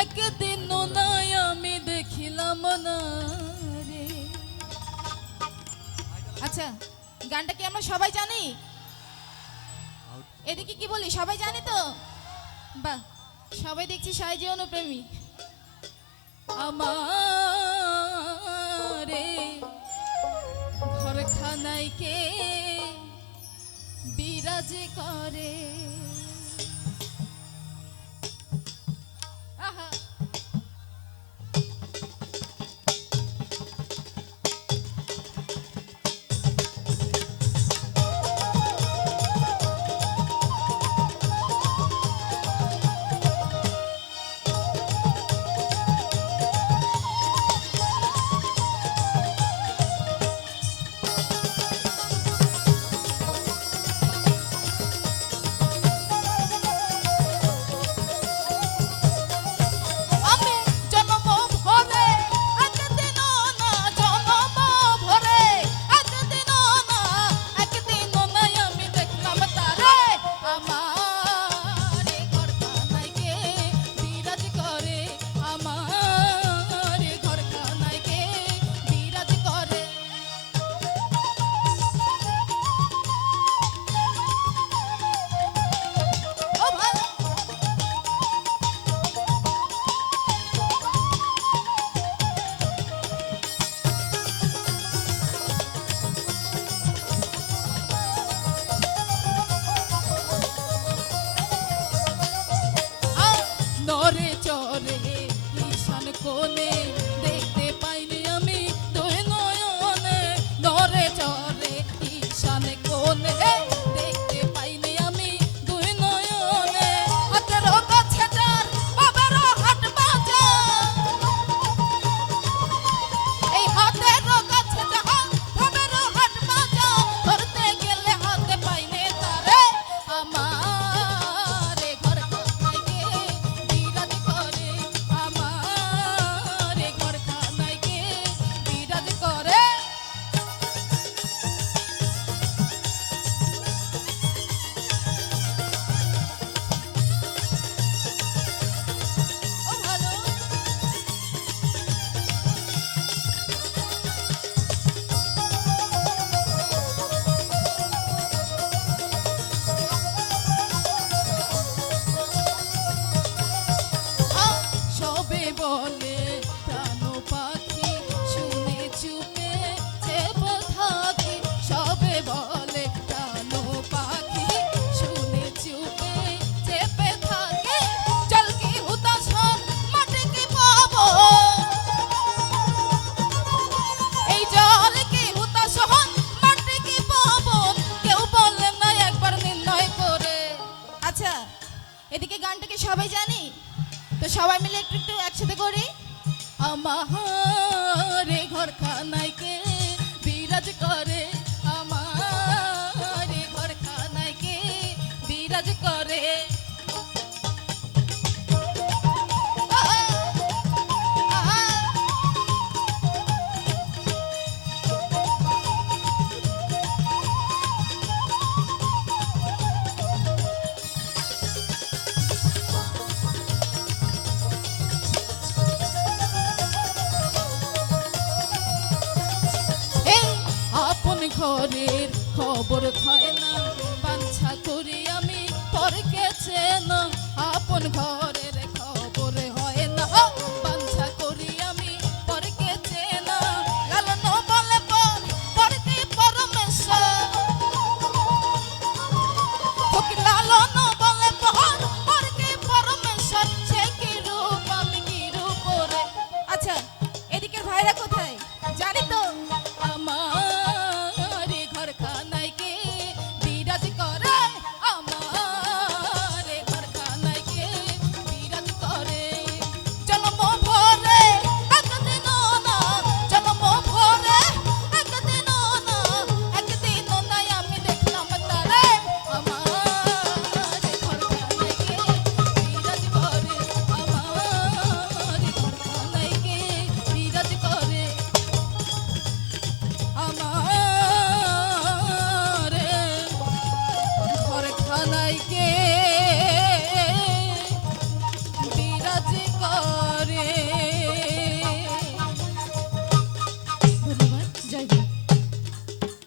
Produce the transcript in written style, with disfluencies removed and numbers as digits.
একদিন নাই আমি দেখিলাম না রে। আচ্ছা, গানটা কি আমরা সবাই জানি? এদিকে কি বলি, সবাই জানি তো? বাহ, সবাই দেখছি সাইজে অনুপ্রেমী। আমারে ঘরখানায় কে বিরাজ করে। আহা, নরে চরে ঈশান কোণে দেখতে পাইনি আমি দুই নয়নে। নরে চরে ঈশান কোণে দেখতে পাইনি আমি দুই নয়নে। হাতের কাছে যার বাবার হাট বাজার, এই হাতের কাছে যার বাবার হাট বাজার, ধরতে গেলে হাতে পাইনে তারে। আমারে ঘর বলে প্রাণ পাখি শুনে চুপে চেপে থাকি। সবে বলে প্রাণ পাখি শুনে চুপে চেপে থাকে। জল কি হুতাশন মাটি কি পাবো, এই জল কি হুতাশন মাটি কি পাবো, কেউ বলে না একবার নির্ণয় করে। আচ্ছা, এদিকে গানটাকে সবাই জানি তো, সবাই মিলে একটু একটু একসাথে করি। আমারে ঘরখানায় কে বিরাজ করে, আমারে ঘরখানায় কে বিরাজ করে। ঘরের খবর হয় না, বাঞ্ছা করি আমি পরকে চেনা। আপন ঘরের খবর হয় না, বাঞ্ছা করি আমি পরকে চেনা। লালন বলে পরকে পরমেশ্বর, ফকির লালন বলে পরকে পরমেশ্বর, সে কি রূপ আমি কি রূপ করে। আচ্ছা, এদিকের ভাইরা কোথায় জানি তো? আমারে ঘরখানায় কে বিরাজ করে, আমারে ঘরখানায় কে বিরাজ করে। জন্ম ভরে একদিন না, জন্ম ভরে একদিন না, একদিন নাই আমি দেখলাম তারে। আমারে ঘরখানায় কে বিরাজ করে, আমারে ঘরখানায় কে বিরাজ করে। আমারে ঘরখানায় কে